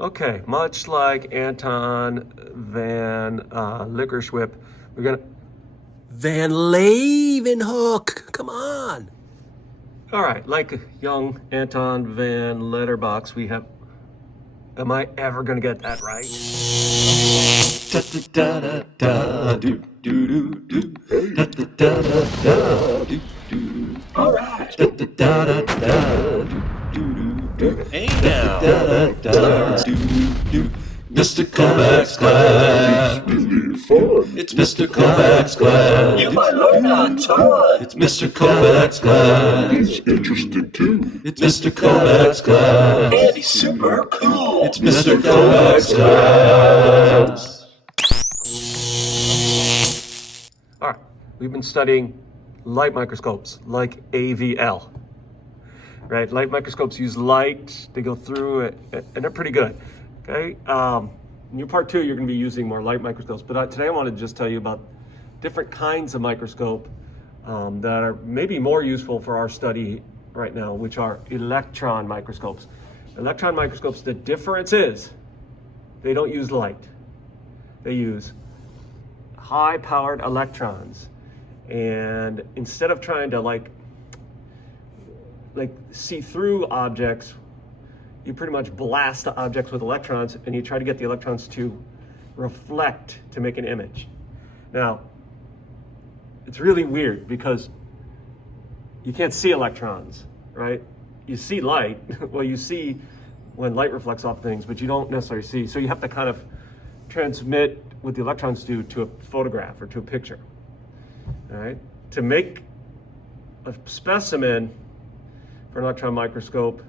Okay, much like Anton van Lickerschwip, we're gonna Van Leeuwenhoek, come on. all right, like young Anton van Letterbox, we have. Am I ever gonna get that right? All right. Hey now. Mr. Kovacs class. It's Mr. Kovacs class. You might learn a ton. It's Mr. Kovacs class. It's interesting too. It's Mr. Kovacs class. And he's super cool. It's Mr. Kovacs class. All right, we've been studying light microscopes like AVL. Right, light microscopes use light, they go through it, and they're pretty good. Okay, in your part 2, you're going to be using more light microscopes, but today I want to just tell you about different kinds of microscope that are maybe more useful for our study right now, which are electron microscopes. Electron microscopes, the difference is they don't use light. They use high-powered electrons, and instead of trying to like see through objects, you pretty much blast the objects with electrons and you try to get the electrons to reflect to make an image. Now, it's really weird because you can't see electrons, right? You see light, well, you see when light reflects off things, but you don't necessarily see. So you have to kind of transmit what the electrons do to a photograph or to a picture, all right? To make a specimen for an electron microscope,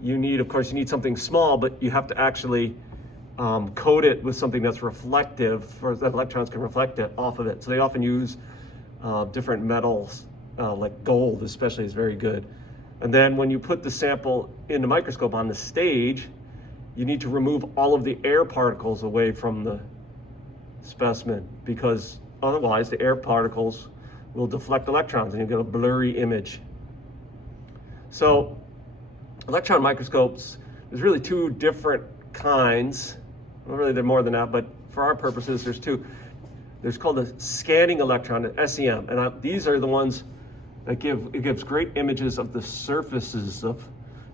you need something small, but you have to actually coat it with something that's reflective, so that electrons can reflect it off of it. So they often use different metals, like gold especially is very good. And then when you put the sample in the microscope on the stage, you need to remove all of the air particles away from the specimen, because otherwise the air particles will deflect electrons and you get a blurry image. So electron microscopes, there's really 2 different kinds. Well, really they're more than that, but for our purposes there's 2. There's called a scanning electron, an SEM, and these are the ones that gives great images of the surfaces of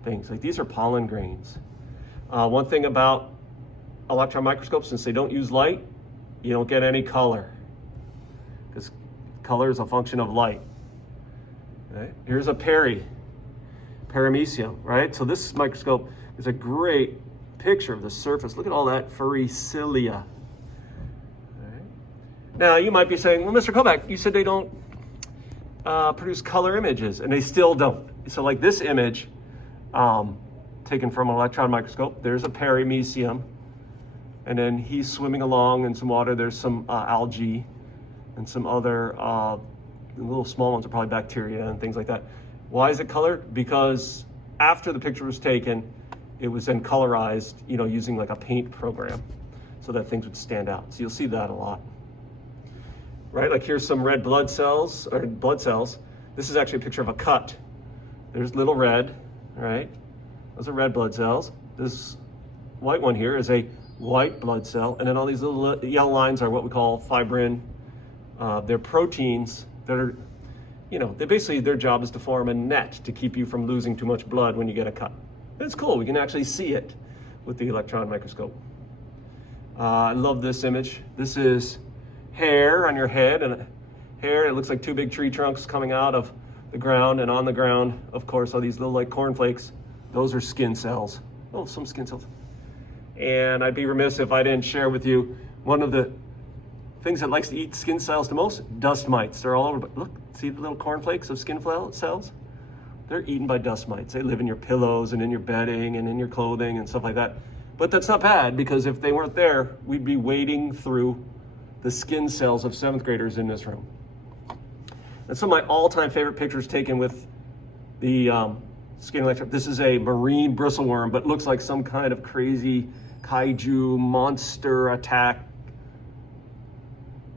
things. Like these are pollen grains. One thing about electron microscopes, since they don't use light, you don't get any color, because color is a function of light. Right? Here's a paramecium, right? So this microscope is a great picture of the surface. Look at all that furry cilia. Right? Now you might be saying, well, Mr. Kovac, you said they don't produce color images, and they still don't. So like this image, taken from an electron microscope, there's a paramecium, and then he's swimming along in some water. There's some algae and some other little small ones are probably bacteria and things like that. Why is it colored? Because after the picture was taken, it was then colorized, using like a paint program so that things would stand out. So you'll see that a lot. Right, like here's some red blood cells. This is actually a picture of a cut. There's little red, right? Those are red blood cells. This white one here is a white blood cell. And then all these little yellow lines are what we call fibrin. They're proteins that are, their job is to form a net to keep you from losing too much blood when you get a cut. It's cool, we can actually see it with the electron microscope. I love this image. This is hair on your head, and hair, it looks like 2 big tree trunks coming out of the ground, and on the ground, of course, all these little like cornflakes, those are skin cells. Oh, some skin cells. And I'd be remiss if I didn't share with you one of the things that likes to eat skin cells the most, dust mites. They're all over, but look, see the little cornflakes of skin cells? They're eaten by dust mites. They live in your pillows and in your bedding and in your clothing and stuff like that. But that's not bad, because if they weren't there, we'd be wading through the skin cells of 7th graders in this room. And some of my all-time favorite pictures taken with the skin electron. This is a marine bristleworm, but looks like some kind of crazy kaiju monster attack.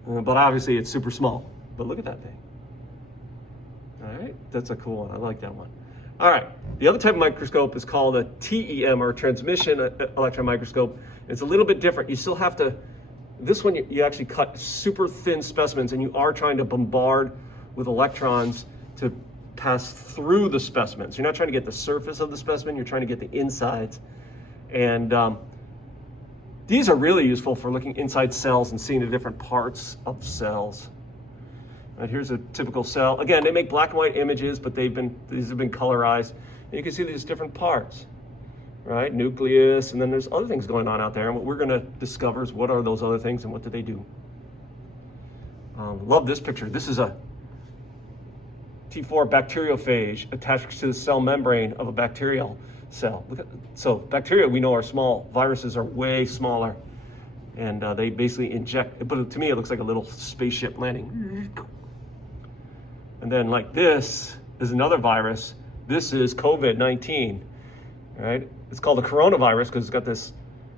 But obviously it's super small. But look at that thing. All right, that's a cool one. I like that one. All right, the other type of microscope is called a TEM, or transmission electron microscope. It's a little bit different. You still have to, this one you actually cut super thin specimens, and you are trying to bombard with electrons to pass through the specimens. You're not trying to get the surface of the specimen, you're trying to get the insides. And these are really useful for looking inside cells and seeing the different parts of cells. Right, here's a typical cell. Again, they make black and white images, but these have been colorized. And you can see these different parts, right? Nucleus, and then there's other things going on out there. And what we're gonna discover is what are those other things and what do they do. Love this picture. This is a T4 bacteriophage attached to the cell membrane of a bacterial cell. So bacteria we know are small. Viruses are way smaller. And they basically inject, but to me it looks like a little spaceship landing. And then like this is another virus. This is COVID-19, right? It's called a coronavirus because it's got this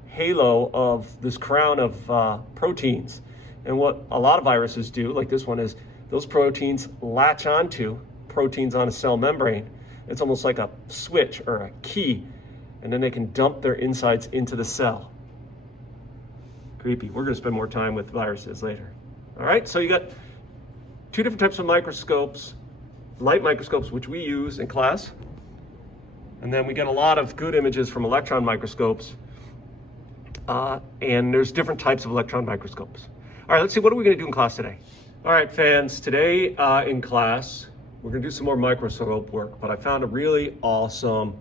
halo of this crown of proteins. And what a lot of viruses do, like this one, is those proteins latch onto proteins on a cell membrane. It's almost like a switch or a key, and then they can dump their insides into the cell. Creepy. We're going to spend more time with viruses later. All right, so you got two different types of microscopes, light microscopes, which we use in class, and then we get a lot of good images from electron microscopes, and there's different types of electron microscopes. All right, let's see, what are we going to do in class today? All right, fans, today in class, we're going to do some more microscope work, but I found a really awesome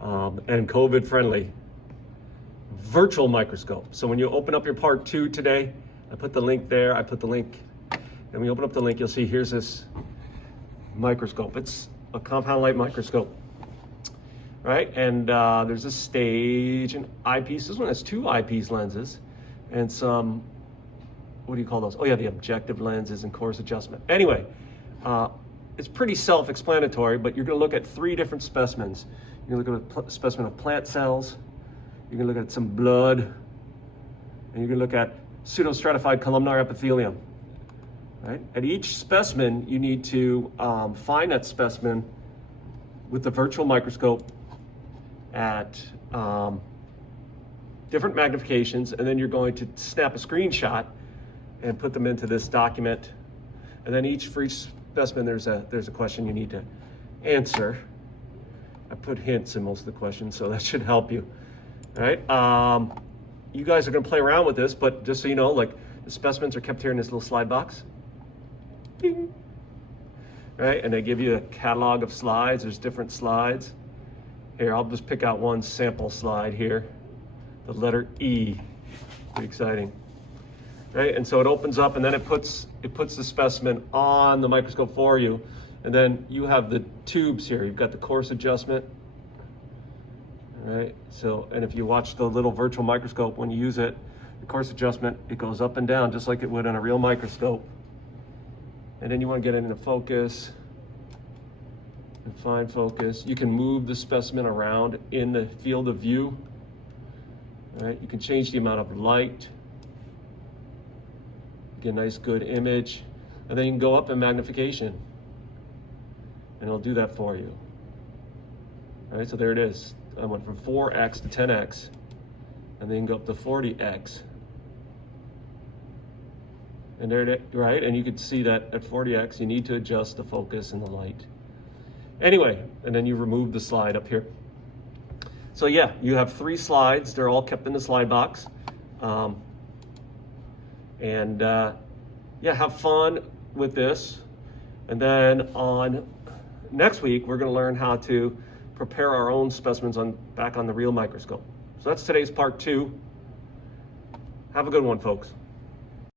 and COVID-friendly virtual microscope. So when you open up your part 2 today, I put the link there, and when you open up the link, you'll see here's this microscope. It's a compound light microscope, right? And there's a stage, an eyepiece. This one has 2 eyepiece lenses and some, what do you call those? Oh yeah, the objective lenses and coarse adjustment. Anyway, it's pretty self-explanatory, but you're gonna look at 3 different specimens. You're gonna look at a specimen of plant cells, you're gonna look at some blood, and you're gonna look at pseudostratified columnar epithelium. Right? At each specimen, you need to find that specimen with the virtual microscope at different magnifications, and then you're going to snap a screenshot and put them into this document. And then for each specimen, there's a question you need to answer. I put hints in most of the questions, so that should help you. All right? You guys are going to play around with this, but just so you know, like the specimens are kept here in this little slide box. Ding. Right? And they give you a catalog of slides. There's different slides. Here, I'll just pick out one sample slide here. The letter E. Pretty exciting. Right? And so it opens up, and then it puts the specimen on the microscope for you. And then you have the tubes here. You've got the coarse adjustment. Right? So, and if you watch the little virtual microscope, when you use it, the coarse adjustment, it goes up and down just like it would on a real microscope. And then you want to get it into focus and fine focus. You can move the specimen around in the field of view. Right? You can change the amount of light. Get a nice good image. And then you can go up in magnification. And it'll do that for you. All right, so there it is. I went from 4x to 10x. And then you can go up to 40x. And there it is, right? And you can see that at 40x, you need to adjust the focus and the light. Anyway, and then you remove the slide up here. So yeah, you have 3 slides. They're all kept in the slide box. Yeah, have fun with this. And then on next week, we're going to learn how to prepare our own specimens back on the real microscope. So that's today's part 2. Have a good one, folks.